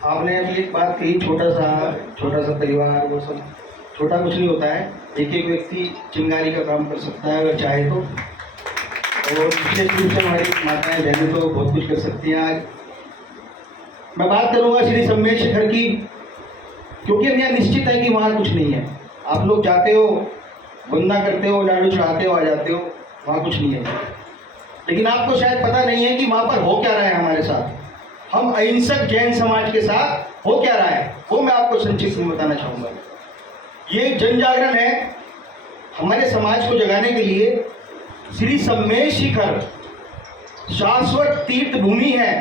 आपने अभी एक बात कही, छोटा सा परिवार, वो सब छोटा कुछ नहीं होता है। एक एक व्यक्ति चिंगारी का काम कर सकता है अगर चाहे तो। और विशेष रूप से हमारी माताएं बहनें तो बहुत कुछ कर सकती हैं। आज मैं बात करूंगा श्री सम्मेद शिखर की, क्योंकि हम यहाँ निश्चित है कि वहाँ कुछ नहीं है। आप लोग जाते हो, वंदना करते हो, लाडू चढ़ाते हो, आ जाते हो, वहाँ कुछ नहीं है। लेकिन आपको शायद पता नहीं है कि वहाँ पर हो क्या रहा है हमारे साथ। हम अहिंसक जैन समाज के साथ हो क्या रहा है, वो मैं आपको संक्षिप्त में बताना चाहूँगा। ये जन जागरण है, हमारे समाज को जगाने के लिए। श्री सम्मेद शिखर शाश्वत तीर्थ भूमि है।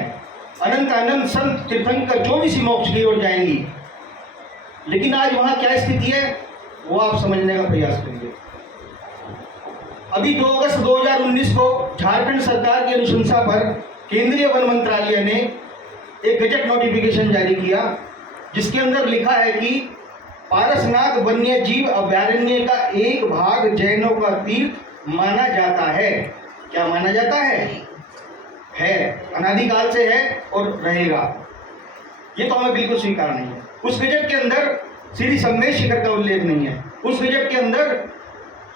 अनंत अनंत संत तीर्थंकर जो भी मोक्ष की ओर जाएंगी। लेकिन आज वहाँ क्या स्थिति है वो आप समझने का प्रयास करिए। अभी 2 अगस्त 2019 को झारखंड सरकार की अनुशंसा पर केंद्रीय वन मंत्रालय ने एक गजट नोटिफिकेशन जारी किया, जिसके अंदर लिखा है कि पारसनाथ वन्य जीव अभयारण्य का एक भाग जैनों का तीर्थ माना जाता है। क्या माना जाता है? अनादिकाल से है और रहेगा। ये तो हमें बिल्कुल स्वीकार नहीं है। उस गजट के अंदर श्री सम्मेद शिखर का उल्लेख नहीं है। उस गजट के अंदर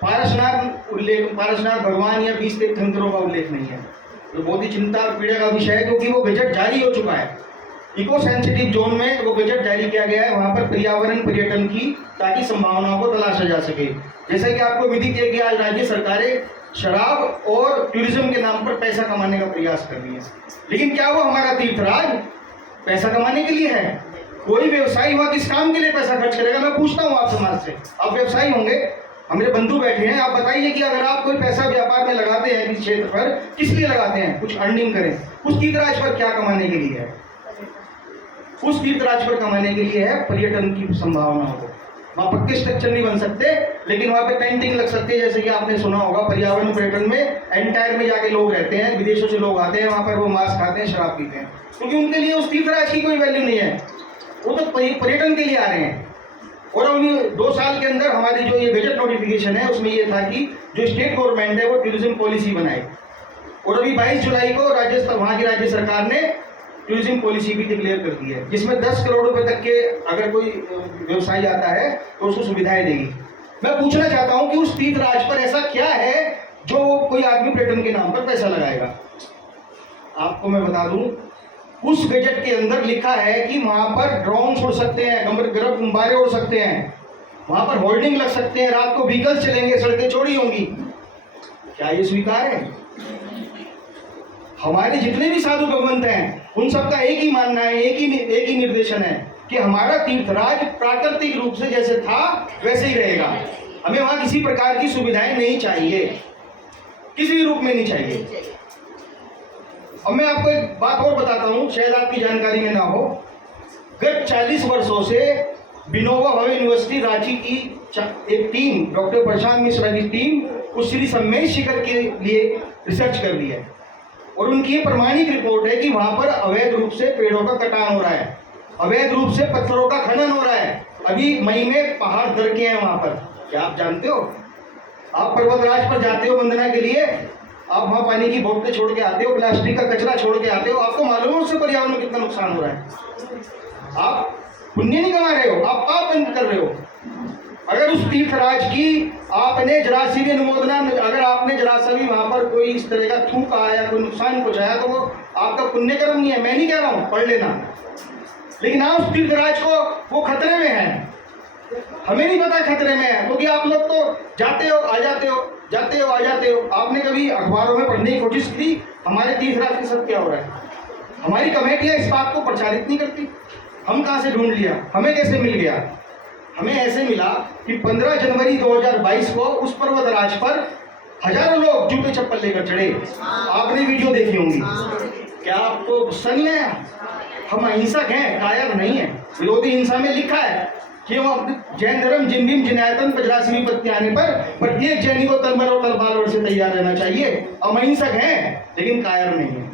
पारसनाथ भगवान या 20 तीर्थंकरों का उल्लेख नहीं है। तो बहुत ही चिंता और पीड़ा का विषय है, क्योंकि वो गजट जारी हो चुका है। इको सेंसिटिव जोन में वो गजट जारी किया गया है, वहाँ पर पर्यावरण पर्यटन की ताकि संभावनाओं को तलाशा जा सके। जैसे कि आपको विदित है कि आज राज्य सरकारें शराब और टूरिज्म के नाम पर पैसा कमाने का प्रयास कर रही है। लेकिन क्या वो हमारा तीर्थराज पैसा कमाने के लिए है? कोई व्यवसायी वहाँ किस काम के लिए पैसा खर्च करेगा? मैं पूछता हूँ आप समाज से, आप व्यवसायी होंगे, हमारे बंधु बैठे हैं, आप बताइए कि अगर आप कोई पैसा व्यापार में लगाते हैं किस क्षेत्र पर, किस लिए लगाते हैं? कुछ अर्निंग करें। उस तीर्थराज पर क्या कमाने के लिए है? उस तीर्थराज पर कमाने के लिए है पर्यटन की संभावनाओं को। वहाँ पक्के स्ट्रक्चर नहीं बन सकते, लेकिन वहाँ पे पेंटिंग लग सकती है। जैसे कि आपने सुना होगा, पर्यावरण पर्यटन में एंटायर में जाके लोग रहते हैं, विदेशों से लोग आते हैं, वहाँ पर वो मांस खाते हैं, शराब पीते हैं, क्योंकि उनके लिए उस तीर्थराज की कोई वैल्यू नहीं है। वो तो पर्यटन के लिए आ रहे हैं। और अभी 2 साल के अंदर हमारी जो ये बजट नोटिफिकेशन है, उसमें ये था कि जो स्टेट गवर्नमेंट है वो टूरिज्म पॉलिसी बनाए। और अभी 22 जुलाई को वहाँ की राज्य सरकार ने टूरिज्म पॉलिसी भी डिक्लेयर कर दी है, जिसमें 10 करोड़ रुपए तक के अगर कोई व्यवसायी आता है तो उसको सुविधाएं देगी। मैं पूछना चाहता हूं कि उस तीर्थराज पर ऐसा क्या है जो कोई आदमी पर्यटन के नाम पर पैसा लगाएगा? आपको मैं बता दूं, उस गजट के अंदर लिखा है कि वहां पर ड्रोन उड़ सकते हैं, गर्भ गुब्बारे उड़ सकते हैं, वहां पर होल्डिंग लग सकते हैं, रात को व्हीकल्स चलेंगे, सड़कें चौड़ी होंगी। क्या ये स्वीकार है? हमारे जितने भी साधु भगवंत हैं उन सबका एक ही मानना है, एक ही निर्देशन है कि हमारा तीर्थराज प्राकृतिक रूप से जैसे था वैसे ही रहेगा। हमें वहां किसी प्रकार की सुविधाएं नहीं चाहिए, किसी भी रूप में नहीं चाहिए। अब मैं आपको एक बात और बताता हूं, शायद आपकी जानकारी में ना हो। गत 40 वर्षों से विनोबा भावे यूनिवर्सिटी रांची की एक टीम, डॉक्टर प्रशांत मिश्रा की टीम, उस श्री सम्मेद शिखर के लिए रिसर्च कर रही है। और उनकी ये प्रमाणिक रिपोर्ट है कि वहां पर अवैध रूप से पेड़ों का कटान हो रहा है, अवैध रूप से पत्थरों का खनन हो रहा है। अभी मई में पहाड़ दरके हैं वहां पर। क्या आप जानते हो? आप पर्वतराज पर जाते हो वंदना के लिए, आप वहां पानी की बोतलें छोड़ के आते हो, प्लास्टिक का कचरा छोड़ के आते हो। आपको मालूम है उससे पर्यावरण में कितना नुकसान हो रहा है? आप पुण्य नहीं कमा रहे हो, आप पाप कर रहे हो। अगर उस तीर्थराज की आपने जरा सी भी अनुमोदना, अगर आपने जरा सा भी वहां पर कोई इस तरह का थूक आया, कोई नुकसान पहुंचाया, तो वो आपका पुण्य कर्म नहीं है। मैं नहीं कह रहा हूं, पढ़ लेना। लेकिन आप उस तीर्थराज को, वो खतरे में है, हमें नहीं पता खतरे में है, क्योंकि आप लोग तो जाते हो आ जाते हो, जाते हो आ जाते हो। आपने कभी अखबारों में पढ़ने की कोशिश की हमारे तीर्थराज के साथ क्या हो रहा है? हमारी कमेटियां इस बात को प्रचारित नहीं करती। हम कहां से ढूंढ लिया, हमें कैसे मिल गया? हमें ऐसे मिला कि 15 जनवरी 2022 को उस पर्वतराज पर हजारों लोग जूते चप्पल लेकर चढ़े। आपने वीडियो देखी होंगी। क्या आपको गुस्सा नहीं आया? हम अहिंसक हैं, कायर नहीं है। विरोधी हिंसा में लिखा है कि वो जैन धर्म जिन भीम जिनायतन 85वीं विपत्ति आने पर प्रत्येक जैनी को तलवार और तलवार से तैयार रहना चाहिए। हम अहिंसक हैं लेकिन कायर नहीं है।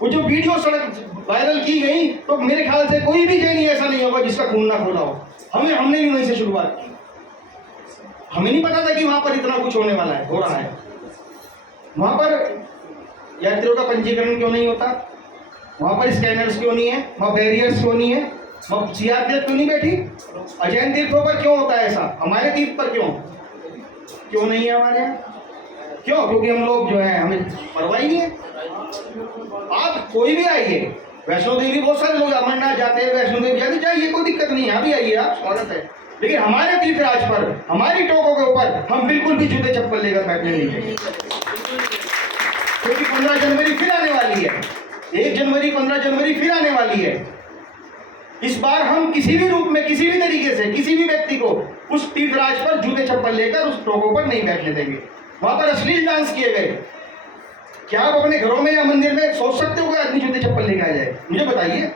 वो जो वीडियो सड़क वायरल की गई, तो मेरे ख्याल से कोई भी जैनी ऐसा नहीं होगा जिसका खून ना खोला हो। हमने भी वहीं से शुरुआत की। हमें नहीं पता था कि वहां पर इतना कुछ होने वाला है, हो रहा है। वहां पर यात्रियों का पंजीकरण क्यों नहीं होता? वहां पर स्कैनर्स क्यों नहीं है, वहां बैरियर्स क्यों नहीं है, वहां सीआरपीएफ क्यों नहीं बैठी? अजैन तीर्थों पर क्यों होता है ऐसा, हमारे तीर्थ पर क्यों नहीं है हमारे यहाँ? क्यों? क्योंकि हम लोग जो है हमें परवाह ही नहीं है। आप कोई भी आइए, वैष्णो देवी बहुत सारे लोग अमरनाथ जाते हैं, वैष्णो देवी जाते जाइए, कोई दिक्कत नहीं है, यहाँ भी आइए आप, स्वागत है। लेकिन हमारे तीर्थराज पर, हमारी टोकों के ऊपर हम बिल्कुल भी जूते चप्पल लेकर बैठने नहीं देंगे, क्योंकि 15 जनवरी फिर आने वाली है, 1 जनवरी 15 जनवरी फिर आने वाली है। इस बार हम किसी भी रूप में, किसी भी तरीके से, किसी भी व्यक्ति को उस तीर्थराज पर जूते चप्पल लेकर उस टोकों पर नहीं बैठने देंगे। वहां पर अश्लील डांस किए गए, क्या आप अपने घरों में या मंदिर में सोच सकते हो कि आदमी जूते चप्पल लेकर आ जाए? मुझे बताइए।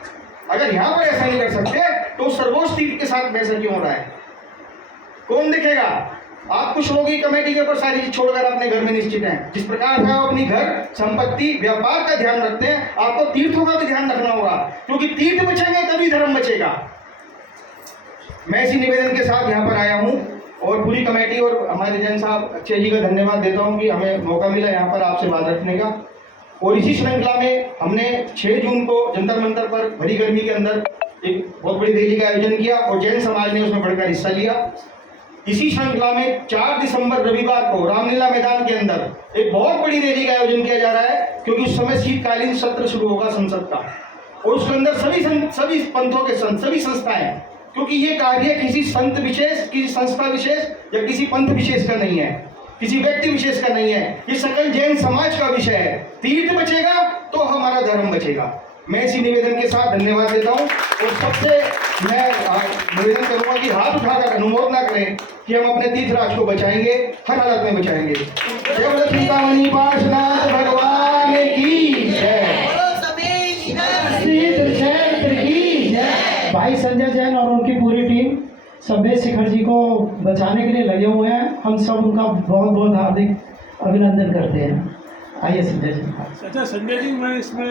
अगर यहाँ पर ऐसा नहीं कर सकते तो सर्वोच्च तीर्थ के साथ वैसा क्यों हो रहा है? कौन देखेगा? आप कुछ लोग ही कमेटी के ऊपर सारी चीज छोड़कर अपने घर में निश्चित हैं। जिस प्रकार से आप अपनी घर, संपत्ति, व्यापार का ध्यान रखते हैं, आपको तीर्थों का भी ध्यान रखना होगा, क्योंकि तीर्थ बचेंगे तभी धर्म बचेगा। मैं इसी निवेदन के साथ यहाँ पर आया हूँ और पूरी कमेटी और हमारे जैन साहब अक्षय जी का धन्यवाद देता हूँ कि हमें मौका मिला यहाँ पर आपसे बात रखने का। और इसी श्रृंखला में हमने 6 जून को जंतर मंतर पर भरी गर्मी के अंदर एक बहुत बड़ी रैली का आयोजन किया और जैन समाज ने उसमें बढ़कर हिस्सा लिया। इसी श्रृंखला में 4 दिसंबर रविवार को रामलीला मैदान के अंदर एक बहुत बड़ी रैली का आयोजन किया जा रहा है, क्योंकि उस समय शीतकालीन सत्र शुरू होगा संसद का, और उसके अंदर सभी पंथों के संत, सभी संस्थाएं, क्योंकि ये कार्य किसी संत विशेष, किसी संस्था विशेष या किसी पंथ विशेष का नहीं है, किसी व्यक्ति विशेष का नहीं है, ये सकल जैन समाज का विषय है। तीर्थ बचेगा तो हमारा धर्म बचेगा। मैं इसी निवेदन के साथ धन्यवाद देता हूँ और सबसे मैं निवेदन करूंगा कि हाथ उठाकर अनुमोदना करें कि हम अपने तीर्थराज को बचाएंगे, हर हालत में बचाएंगे। जय बोलो चिंतामणि पार्श्वनाथ भगवान की जय। भाई संजय जैन और उनकी पूरी टीम संवेद शिखर जी को बचाने के लिए लगे हुए हैं। हम सब उनका बहुत बहुत हार्दिक अभिनंदन करते हैं। आइए संजय जी। अच्छा संजय जी, मैं इसमें